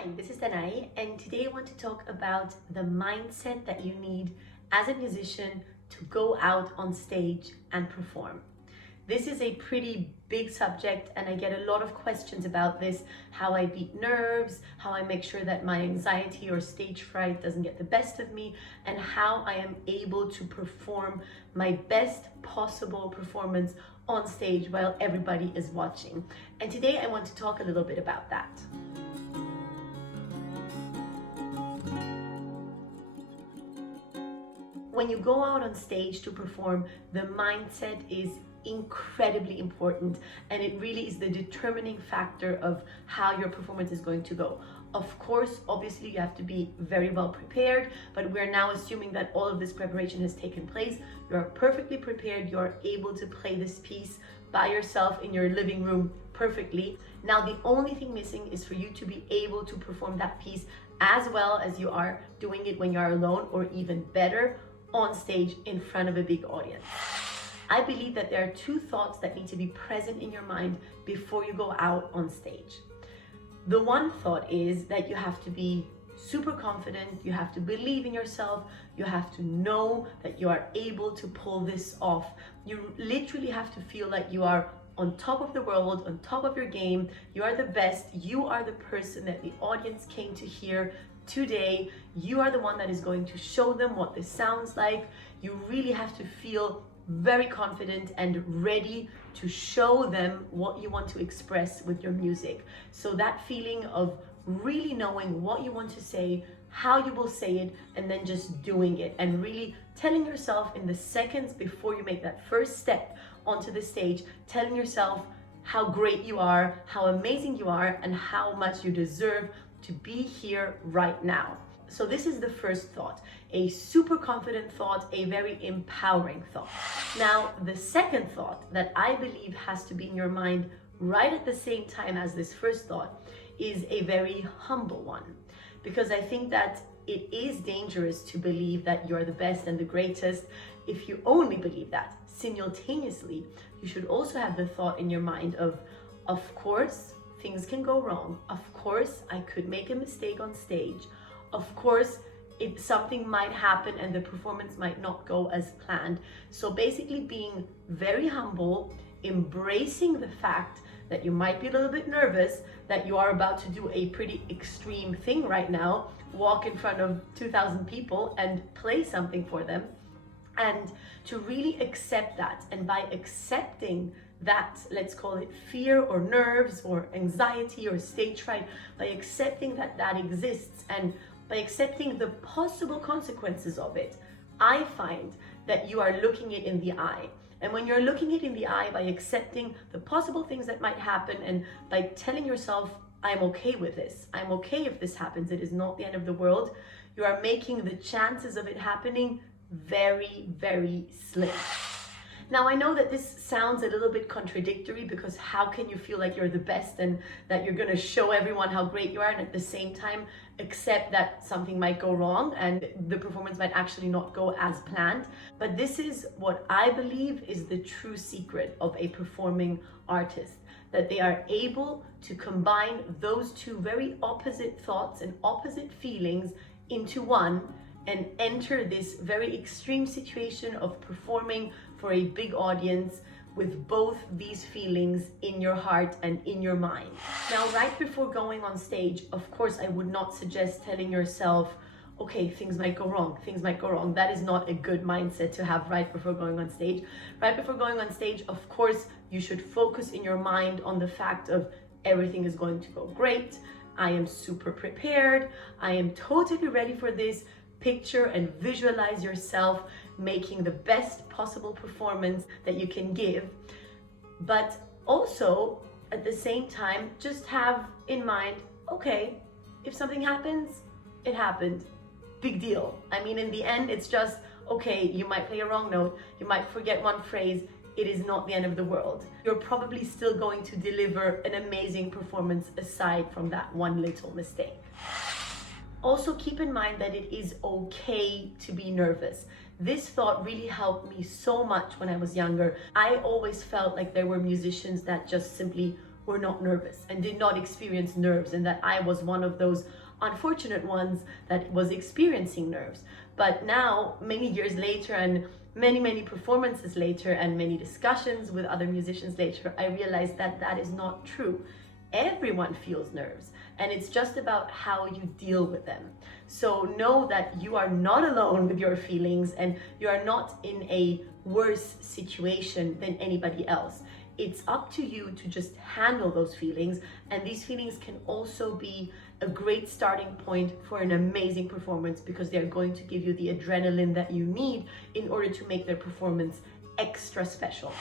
Hi, this is Danae, and today I want to talk about the mindset that you need as a musician to go out on stage and perform. This is a pretty big subject, and I get a lot of questions about this, how I beat nerves, how I make sure that my anxiety or stage fright doesn't get the best of me, and how I am able to perform my best possible performance on stage while everybody is watching. And today I want to talk a little bit about that. When you go out on stage to perform, the mindset is incredibly important, and it really is the determining factor of how your performance is going to go. Of course, obviously you have to be very well prepared, but we're now assuming that all of this preparation has taken place. You're perfectly prepared, you're able to play this piece by yourself in your living room perfectly. Now the only thing missing is for you to be able to perform that piece as well as you are doing it when you're alone, or even better, on stage in front of a big audience. I believe that there are two thoughts that need to be present in your mind before you go out on stage. The one thought is that you have to be super confident, you have to believe in yourself, you have to know that you are able to pull this off. You literally have to feel like you are on top of the world, on top of your game, you are the best, you are the person that the audience came to hear today, you are the one that is going to show them what this sounds like. You really have to feel very confident and ready to show them what you want to express with your music. So that feeling of really knowing what you want to say, how you will say it, and then just doing it, and really telling yourself in the seconds before you make that first step onto the stage, telling yourself how great you are, how amazing you are, and how much you deserve to be here right now. So this is the first thought, a super confident thought, a very empowering thought. Now, the second thought that I believe has to be in your mind right at the same time as this first thought is a very humble one, because I think that it is dangerous to believe that you're the best and the greatest. If you only believe that, simultaneously, you should also have the thought in your mind of course, things can go wrong. Of course, I could make a mistake on stage. Of course, something might happen and the performance might not go as planned. So basically being very humble, embracing the fact that you might be a little bit nervous, that you are about to do a pretty extreme thing right now, walk in front of 2,000 people and play something for them, and to really accept that. And by accepting that, let's call it fear or nerves or anxiety or stage fright, by accepting that that exists and by accepting the possible consequences of it, I find that you are looking it in the eye. And when you're looking it in the eye, by accepting the possible things that might happen, and by telling yourself, I'm okay with this, I'm okay if this happens, it is not the end of the world, you are making the chances of it happening very, very slim. Now, I know that this sounds a little bit contradictory, because how can you feel like you're the best and that you're going to show everyone how great you are, and at the same time accept that something might go wrong and the performance might actually not go as planned? But this is what I believe is the true secret of a performing artist, that they are able to combine those two very opposite thoughts and opposite feelings into one, and enter this very extreme situation of performing for a big audience with both these feelings in your heart and in your mind. Now, right before going on stage, of course, I would not suggest telling yourself, okay, things might go wrong, things might go wrong. That is not a good mindset to have right before going on stage. Right before going on stage, of course, you should focus in your mind on the fact of everything is going to go great. I am super prepared. I am totally ready for this. Picture and visualize yourself making the best possible performance that you can give. But also, at the same time, just have in mind, okay, if something happens, it happened. Big deal. I mean, in the end, it's just, okay, you might play a wrong note, you might forget one phrase, it is not the end of the world. You're probably still going to deliver an amazing performance aside from that one little mistake. Also, keep in mind that it is okay to be nervous. This thought really helped me so much when I was younger. I always felt like there were musicians that just simply were not nervous and did not experience nerves, and that I was one of those unfortunate ones that was experiencing nerves. But now, many years later, and many performances later, and many discussions with other musicians later, I realized that that is not true. Everyone feels nerves, and it's just about how you deal with them. So know that you are not alone with your feelings, and you are not in a worse situation than anybody else. It's up to you to just handle those feelings, and these feelings can also be a great starting point for an amazing performance, because they're going to give you the adrenaline that you need in order to make their performance extra special.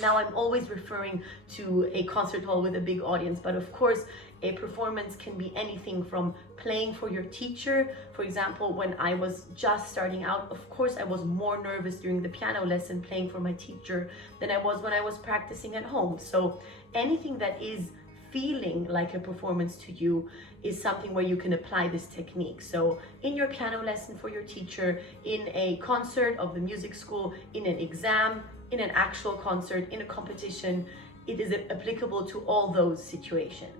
Now, I'm always referring to a concert hall with a big audience, but of course, a performance can be anything from playing for your teacher. For example, when I was just starting out, of course, I was more nervous during the piano lesson playing for my teacher than I was when I was practicing at home. So anything that is feeling like a performance to you is something where you can apply this technique. So in your piano lesson for your teacher, in a concert of the music school, in an exam, in an actual concert, in a competition, it is applicable to all those situations.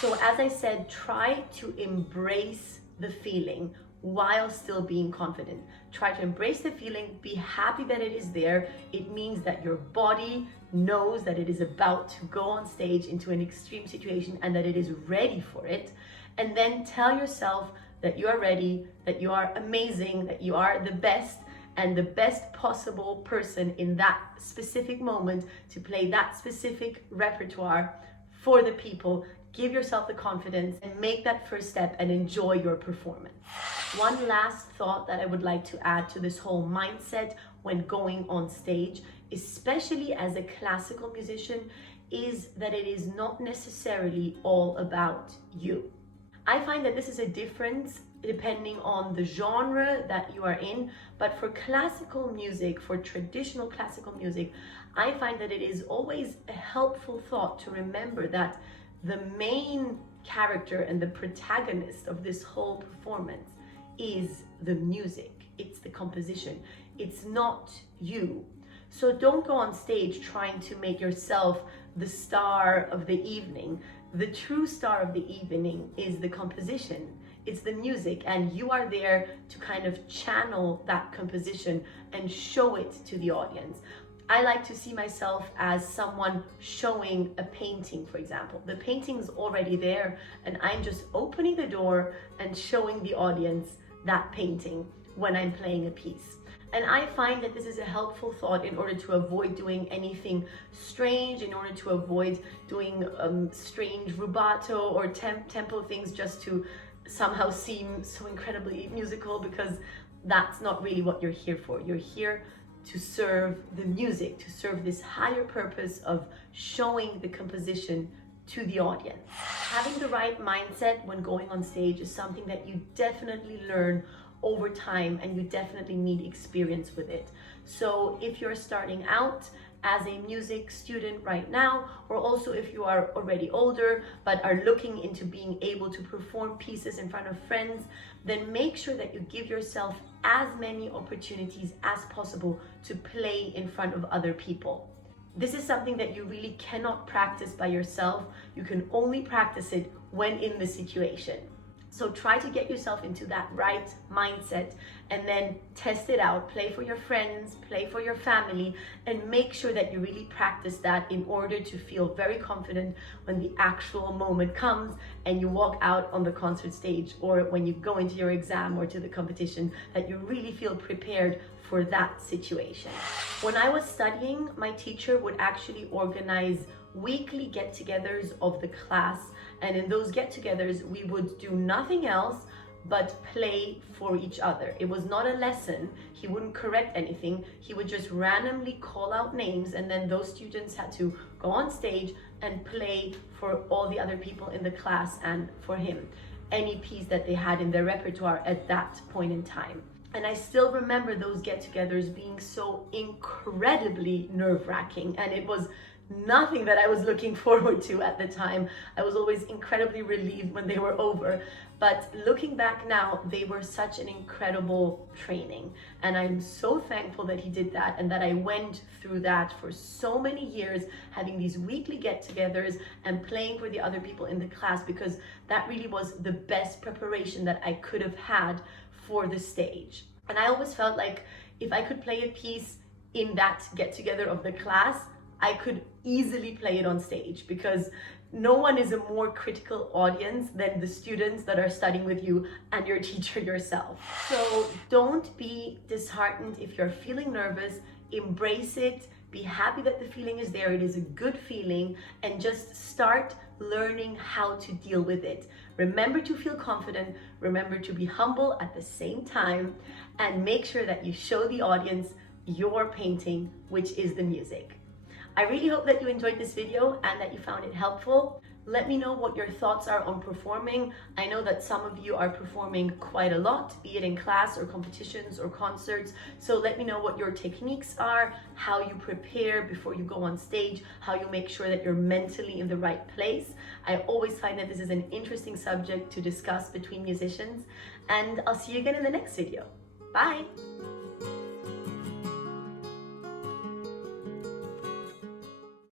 So as I said, try to embrace the feeling while still being confident. Try to embrace the feeling, be happy that it is there. It means that your body knows that it is about to go on stage into an extreme situation and that it is ready for it. And then tell yourself that you are ready, that you are amazing, that you are the best and the best possible person in that specific moment to play that specific repertoire for the people. Give yourself the confidence and make that first step and enjoy your performance. One last thought that I would like to add to this whole mindset when going on stage, especially as a classical musician, is that it is not necessarily all about you. I find that this is a difference depending on the genre that you are in, but for classical music, for traditional classical music, I find that it is always a helpful thought to remember that the main character and the protagonist of this whole performance is the music. It's the composition. It's not you. So don't go on stage trying to make yourself the star of the evening. The true star of the evening is the composition. It's the music, and you are there to kind of channel that composition and show it to the audience. I like to see myself as someone showing a painting, for example. The painting's already there, and I'm just opening the door and showing the audience that painting when I'm playing a piece. And I find that this is a helpful thought in order to avoid doing anything strange, in order to avoid doing strange rubato or tempo things just to somehow seem so incredibly musical, because that's not really what you're here for. You're here to serve the music, to serve this higher purpose of showing the composition to the audience. Having the right mindset when going on stage is something that you definitely learn over time, and you definitely need experience with it. So if you're starting out as a music student right now, or also if you are already older but are looking into being able to perform pieces in front of friends, then make sure that you give yourself as many opportunities as possible to play in front of other people. This is something that you really cannot practice by yourself. You can only practice it when in the situation. So try to get yourself into that right mindset and then test it out. Play for your friends, play for your family, and make sure that you really practice that in order to feel very confident when the actual moment comes and you walk out on the concert stage, or when you go into your exam or to the competition, that you really feel prepared for that situation. When I was studying, my teacher would actually organize weekly get-togethers of the class, and in those get-togethers we would do nothing else but play for each other. It was not a lesson. He wouldn't correct anything. He would just randomly call out names, and then those students had to go on stage and play for all the other people in the class and for him any piece that they had in their repertoire at that point in time. And I still remember those get-togethers being so incredibly nerve-wracking, and it was nothing that I was looking forward to at the time. I was always incredibly relieved when they were over. But looking back now, they were such an incredible training. And I'm so thankful that he did that and that I went through that for so many years, having these weekly get-togethers and playing for the other people in the class, because that really was the best preparation that I could have had for the stage. And I always felt like if I could play a piece in that get-together of the class, I could easily play it on stage, because no one is a more critical audience than the students that are studying with you and your teacher yourself. So don't be disheartened if you're feeling nervous. Embrace it. Be happy that the feeling is there. It is a good feeling, and just start learning how to deal with it. Remember to feel confident. Remember to be humble at the same time, and make sure that you show the audience your painting, which is the music. I really hope that you enjoyed this video and that you found it helpful. Let me know what your thoughts are on performing. I know that some of you are performing quite a lot, be it in class or competitions or concerts. So let me know what your techniques are, how you prepare before you go on stage, how you make sure that you're mentally in the right place. I always find that this is an interesting subject to discuss between musicians, and I'll see you again in the next video. Bye.